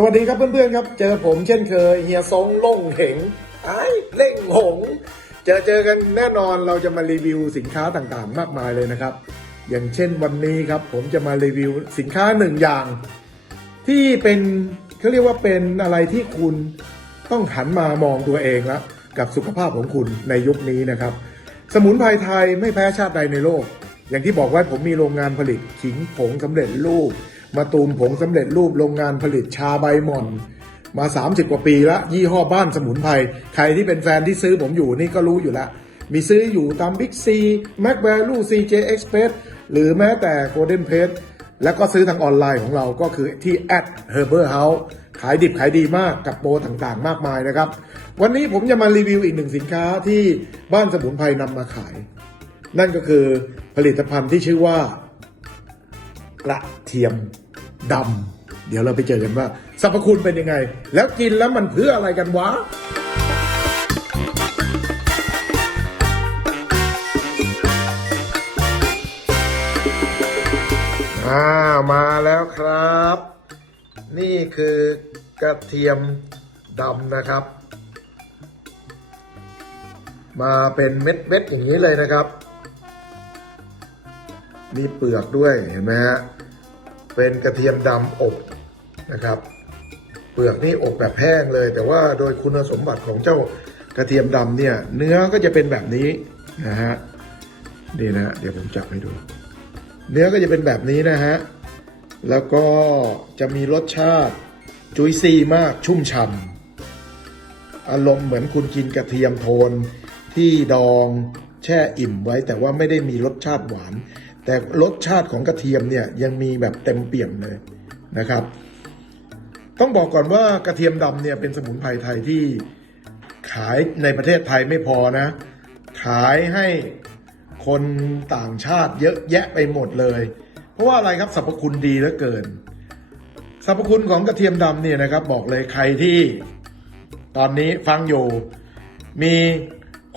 สวัสดีครับเพื่อนๆครับ เจอผมเช่นเคย เฮียซงล่งเหงไอ้เล่งหงเจอเจอกันแน่นอนเราจะมารีวิวสินค้าต่างๆ มากมายเลยนะครับ อย่างเช่นวันนี้ครับ ผมจะมารีวิวสินค้าหนึ่งอย่าง ที่เป็นเขาเรียกว่าเป็นอะไรที่คุณต้องหันมามองตัวเองล้วกับสุขภาพของคุณในยุคนี้นะครับ สมุนไพรไทยไม่แพ้ชาติใดในโลก อย่างที่บอกไว้ผมมีโรงงานผลิตขิงผงสำเร็จรูป มาตูมผงสำเร็จรูปโรงงานผลิตชาใบหม่อน มา 30 กว่าปีละยี่ห้อบ้านสมุนไพรใครที่เป็นแฟนที่ซื้อผมอยู่นี่ก็รู้อยู่ล้วมีซื้ออยู่ตามบิ๊กซีแม็กแวลูซีเจเอ็กซ์เพสหรือแม้แต่โกลเด้นเพสแล้วก็ซื้อทางออนไลน์ของเราก็คือที่แอดเฮอร์เบอร์เฮาส์ขายดิบขายดีมากกับโปรต่างๆ มากมายนะครับ วันนี้ผมจะมารีวิวอีกหนึ่งสินค้าที่บ้านสมุนไพรนำมาขาย นั่นก็คือผลิตภัณฑ์ที่ชื่อว่า ระเทียมดำ เดี๋ยวเราไปเจอกันว่าสรรพคุณเป็นยังไง แล้วกินแล้วมันเพื่ออะไรกันวะอ่ามาแล้วครับ นี่คือกระเทียมดำนะครับ มาเป็นเม็ดๆอย่างนี้เลยนะครับ มีเปลือกด้วยเห็นไหมฮะ เป็นกระเทียมดำอบนะครับเปลือกนี่อบแบบแห้งเลย แต่ว่าโดยคุณสมบัติของเจ้ากระเทียมดำเนี่ย เนื้อก็จะเป็นแบบนี้นะฮะนี่นะเดี๋ยวผมจับให้ดู เนื้อก็จะเป็นแบบนี้นะฮะแล้วก็จะมีรสชาติจุยซีมากชุ่มฉ่ำอารมณ์เหมือนคุณกินกระเทียมโทนที่ดอง แช่อิ่มไว้ แต่ว่าไม่ได้มีรสชาติหวาน แต่รสชาติของกระเทียมเนี่ยยังมีแบบเต็มเปี่ยมเลยนะครับ ต้องบอกก่อนว่ากระเทียมดำเนี่ยเป็นสมุนไพรไทยที่ขายในประเทศไทยไม่พอนะ ขายให้คนต่างชาติเยอะแยะไปหมดเลย เพราะว่าอะไรครับสรรพคุณดีเหลือเกินสรรพคุณของกระเทียมดำเนี่ยนะครับ บอกเลยใครที่ตอนนี้ฟังอยู่มี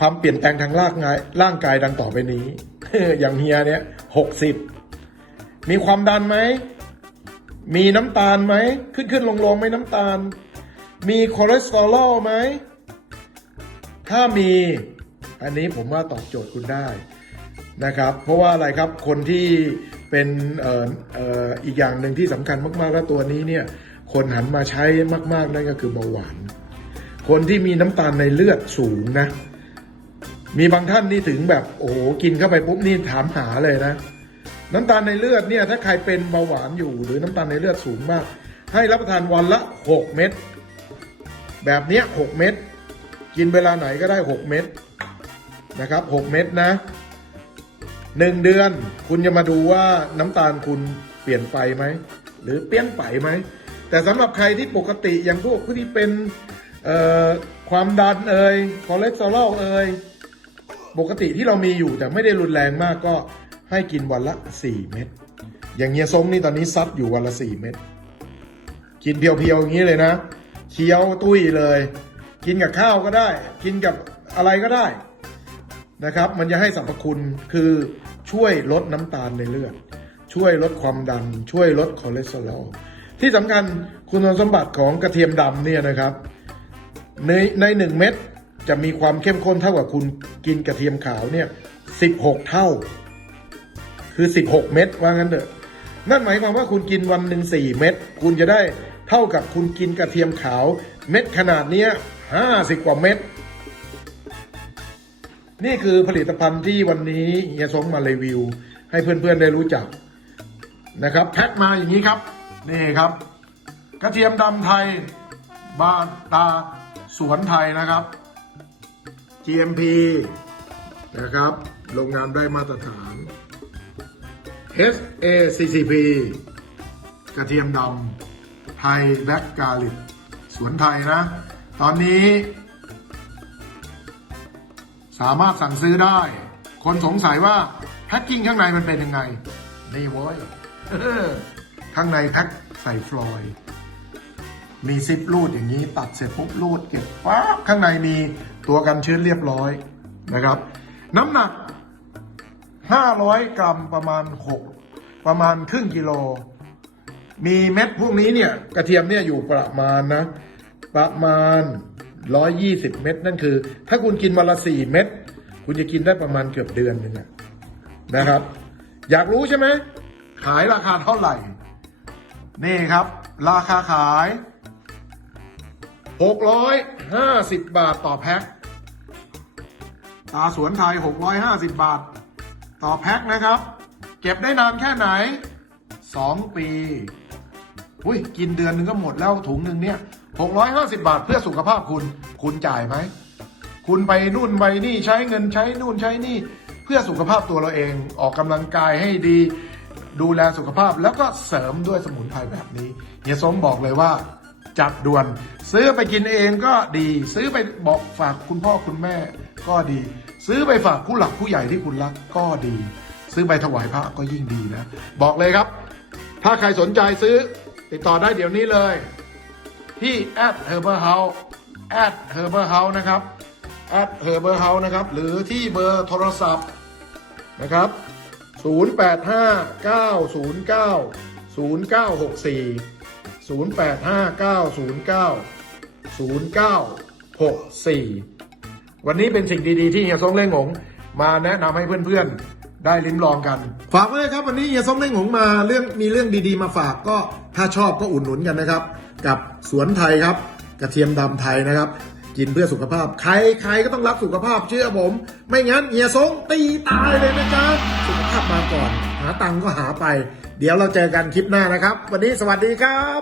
ความเปลี่ยนแปลงทางร่างกายร่างกายดังต่อไปนี้ อย่างเฮียเนี่ยหกสิบมีความดันไหม มีน้ำตาลไหม ขึ้นขึ้นลงลงไหมน้ำตาล มีคอเลสเตอรอลไหม ถ้ามี อันนี้ผมว่าตอบโจทย์คุณได้นะครับ เพราะว่าอะไรครับ คนที่เป็นอออีกอย่างหนึ่งที่สำคัญมากๆแล้วตัวนี้เนี่ย คนหันมาใช้มากๆนั่นก็คือเบาหวาน คนที่มีน้ำตาลในเลือดสูงนะ มีบางท่านนี่ถึงแบบโอ้โหกินเข้าไปปุ๊บนี่ถามหาเลยนะ น้ำตาลในเลือดเนี่ยถ้าใครเป็นเบาหวานอยู่หรือน้ำตาลในเลือดสูงมาก ให้รับประทานวันละ 6 เม็ดแบบเนี้ย6เม็ดกินเวลาไหนก็ได้ 6 เม็ดนะครับ 6 เม็ดนะหนึ่งเดือนคุณจะมาดูว่าน้ำตาลคุณเปลี่ยนไปไหมหรือเปลี่ยนไปไหมแต่สำหรับใครที่ปกติอย่างพวกผู้ที่เป็นความดันเอ่ยคอเลสเตอรอลเอ่ย ปกติที่เรามีอยู่แต่ไม่ได้รุนแรงมากก็ให้กินวันละ 4 เม็ดอย่างเงี้ยทรงนี่ตอนนี้ซัดอยู่วันละ 4 เม็ดกินเพียวๆอย่างนี้เลยนะเคี้ยวตุ้ยเลย กินกับข้าวก็ได้ กินกับอะไรก็ได้นะครับ มันจะให้สรรพคุณคือช่วยลดน้ำตาลในเลือด ช่วยลดความดัน ช่วยลดคอเลสเตอรอลที่สำคัญคุณสมบัติของกระเทียมดำเนี่ยนะครับ ในในหนึ่งเม็ด จะมีความเข้มข้นเท่ากับคุณกินกระเทียมขาวเนี่ยสิบหกเท่า คือสิบหกเม็ดว่างั้นเถอะนั่นหมายความว่าคุณกินวันหนึ่งสี่เม็ดคุณจะได้เท่ากับคุณกินกระเทียมขาว เม็ดขนาดเนี้ห้าสิบกว่าเม็ดนี่คือผลิตภัณฑ์ที่วันนี้เฮียซงมารีวิว ให้เพื่อนๆได้รู้จักนะครับ แพ็คมาอย่างนี้ครับ นี่ครับ กระเทียมดำไทยบ้านตาสวนไทยนะครับ GMP นะครับ โรงงานได้มาตรฐาน SACCP กระเทียมดำไทยแบล็กกาลิกสวนไทยนะ ตอนนี้ สามารถสั่งซื้อได้ คนสงสัยว่าแพ็คกิ้งข้างในมันเป็นยังไง นี่โว้ยข้างในแพ็คใส่ฟลอยมีซิปรูดอย่างนี้ ตัดเสร็จปุ๊บรูดเก็บปั๊บข้างในมี ตัวกันชื้นเรียบร้อยนะครับ น้ำหนัก 500 กรัมประมาณ 6 ประมาณครึ่งกิโล มีเม็ดพวกนี้เนี่ยกระเทียมเนี่ยอยู่ประมาณนะประมาณ 120 เม็ดนั่นคือ ถ้าคุณกินวันละ 4 เม็ดคุณจะกินได้ประมาณเกือบเดือนนึงนะครับ อยากรู้ใช่ไหมขายราคาเท่าไหร่ นี่ครับ ราคาขาย 650 บาทต่อแพ็คตาสวนไทย 650 บาท ต่อแพ็คนะครับ เก็บได้นานแค่ไหน 2 ปีอุ้ยกินเดือนหนึงก็หมดแล้วถุงหนึ่งเนี่ย 650 บาทเพื่อสุขภาพคุณ คุณจ่ายไหม คุณไปนู่นไปนี่ใช้เงินใช้นู่นใช้นี่ เพื่อสุขภาพตัวเราเองออกกำลังกายให้ดี ดูแลสุขภาพแล้วก็เสริมด้วยสมุนไพรแบบนี้เฮียสมบอกเลยว่า จัดด่วน ซื้อไปกินเองก็ดี ซื้อไปบอกฝากคุณพ่อคุณแม่ก็ดี ซื้อไปฝากผู้หลักผู้ใหญ่ที่คุณรักก็ดี ซื้อไปถวายพระก็ยิ่งดีนะ บอกเลยครับ ถ้าใครสนใจซื้อติดต่อได้เดี๋ยวนี้เลย ที่ at Herber House at Herber House นะครับ at Herber House นะครับ หรือที่เบอร์โทรศัพท์นะครับ 0859090964 0859090964 วันนี้เป็นสิ่งดีๆที่เฮียซงเล่งหง มาแนะนำให้เพื่อนๆ ได้ลิ้มลองกัน ฝากไว้เลยครับวันนี้เฮียซงเล่งหงมาเรื่องมีเรื่องดีๆ มาฝากก็ถ้าชอบก็อุดหนุนกันนะครับ กับสวนไทยครับ กระเทียมดำไทยนะครับกินเพื่อสุขภาพ ใครใครก็ต้องรักสุขภาพเชื่อผม ไม่งั้นเฮียซงตีตายเลยนะจ๊ะ สุขภาพมาก่อน หาตังก็หาไป เดี๋ยวเราเจอกันคลิปหน้านะครับ วันนี้สวัสดีครับ